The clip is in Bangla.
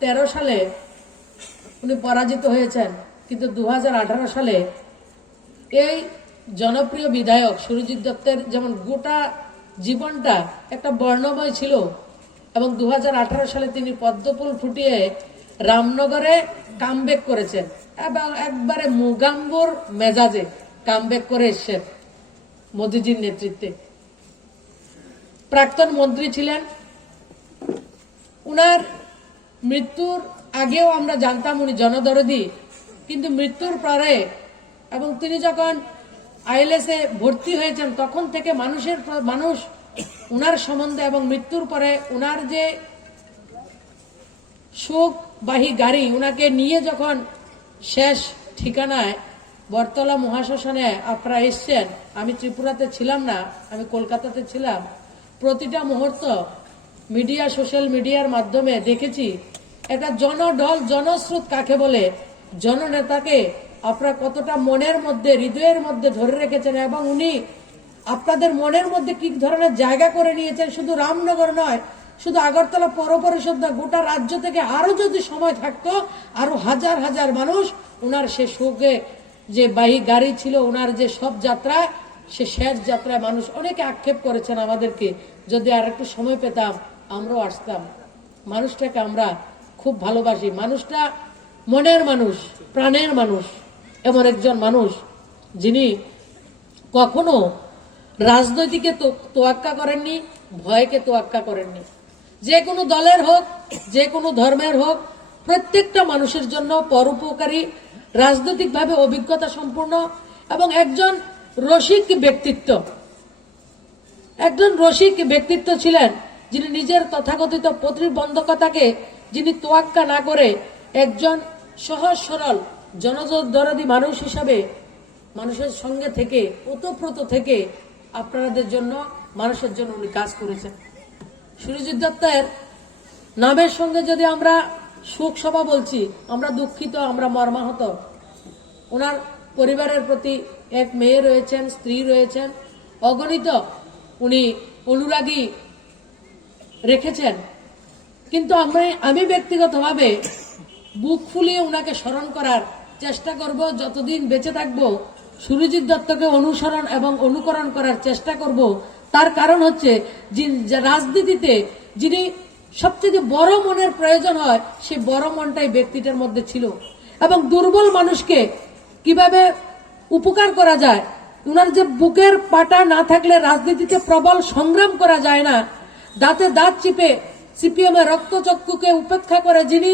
তেরো সালে উনি পরাজিত হয়েছেন, কিন্তু দু হাজার আঠারো সালে এই জনপ্রিয় বিধায়ক সুরজিৎ দত্তের যেমন গোটা জীবনটা একটা বর্ণময় ছিল এবং দু হাজার আঠারো সালে তিনি পদ্মফুল ফুটিয়ে রামনগরে কামব্যাক করেছেন এবং একবারে মুগাম্বর মেজাজে কামব্যাক করে এসছেন মোদিজির নেতৃত্বে। প্রাক্তন মন্ত্রী ছিলেন। উনার মৃত্যুর আগেও আমরা জানতাম উনি জনদরদি, কিন্তু মৃত্যুর পরে এবং তিনি যখন আইএলএসে ভর্তি হয়েছেন, তখন থেকে মানুষের মানুষ উনার সম্বন্ধে এবং মৃত্যুর পরে উনার যে শোকবাহী গাড়ি, উনাকে নিয়ে যখন শেষ ঠিকানায় বরতলা মহাশ্মশানে আপনারা এসছেন, আমি ত্রিপুরাতে ছিলাম না, আমি কলকাতাতে ছিলাম, প্রতিটা মুহূর্ত মিডিয়া, সোশ্যাল মিডিয়ার মাধ্যমে দেখেছি একটা জনডল জনস্রোত কাকে বলে? জননেতাকে আপনারা কতটা মনের মধ্যে, হৃদয়ের মধ্যে ধরে রেখেছেন এবং উনি আপনাদের মনের মধ্যে কি ধরনের জায়গা করে নিয়েছেন? শুধু রামনগর নয়, শুধু আগরতলা পৌর পরিষদ না গোটা রাজ্য থেকে আরও যদি সময় থাকতো, আরও হাজার হাজার মানুষ ওনার সে শোকে যে বাহি গাড়ি ছিল ওনার যে সব যাত্রা, সে শেষ যাত্রায় মানুষ অনেকে আক্ষেপ করেছেন আমাদেরকে, যদি আর একটু সময় পেতাম, আমরাও আসতাম। মানুষটাকে আমরা খুব ভালোবাসি। মানুষটা মনের মানুষ, প্রাণের মানুষ, এমন একজন মানুষ যিনি কখনো রাজনৈতিকে তোয়াক্কা করেননি, ভয়কে তোয়াক্কা করেননি। যে কোনো দলের হোক, যে কোনো ধর্মের হোক, প্রত্যেকটা মানুষের জন্য পরোপকারী, রাজনৈতিকভাবে অভিজ্ঞতা সম্পূর্ণ এবং একজন রসিক ব্যক্তিত্ব। একজন রসিক ব্যক্তিত্ব ছিলেন যিনি নিজের তথাকথিত প্রতিবন্ধকতাকে যিনি তোয়াক্কা না করে একজন সহজ সরল জনদরদি মানুষ হিসাবে মানুষের সঙ্গে থেকে, ওতপ্রোত থেকে আপনাদের জন্য, মানুষের জন্য উনি কাজ করেছেন। সুরজিৎ দত্তের নামের সঙ্গে যদি আমরা শোক সভা বলছি, আমরা দুঃখিত, আমরা মর্মাহত। ওনার পরিবারের প্রতি এক মেয়ে রয়েছেন, স্ত্রী রয়েছেন। অগণিত উনি অনুরাগী রেখেছেন। কিন্তু আমি আমি ব্যক্তিগতভাবে বুক ফুলিয়ে ওনাকে স্মরণ করার চেষ্টা করব, যতদিন বেঁচে থাকব, সুরজিৎ দত্তকে অনুসরণ এবং অনুকরণ করার চেষ্টা করব। তার কারণ হচ্ছে রাজনীতিতে যিনি সবচেয়ে বড় মনের প্রয়োজন হয় সেই বড় মনটাই ব্যক্তিটার মধ্যে ছিল। এবং দুর্বল মানুষকে কীভাবে উপকার করা যায়, উনার যে বুকের পাটা না থাকলে রাজনীতিতে প্রবল সংগ্রাম করা যায় না দাঁতে দাঁত চিপে সিপিএম এর রক্তচক্ষুকে উপেক্ষা করে যিনি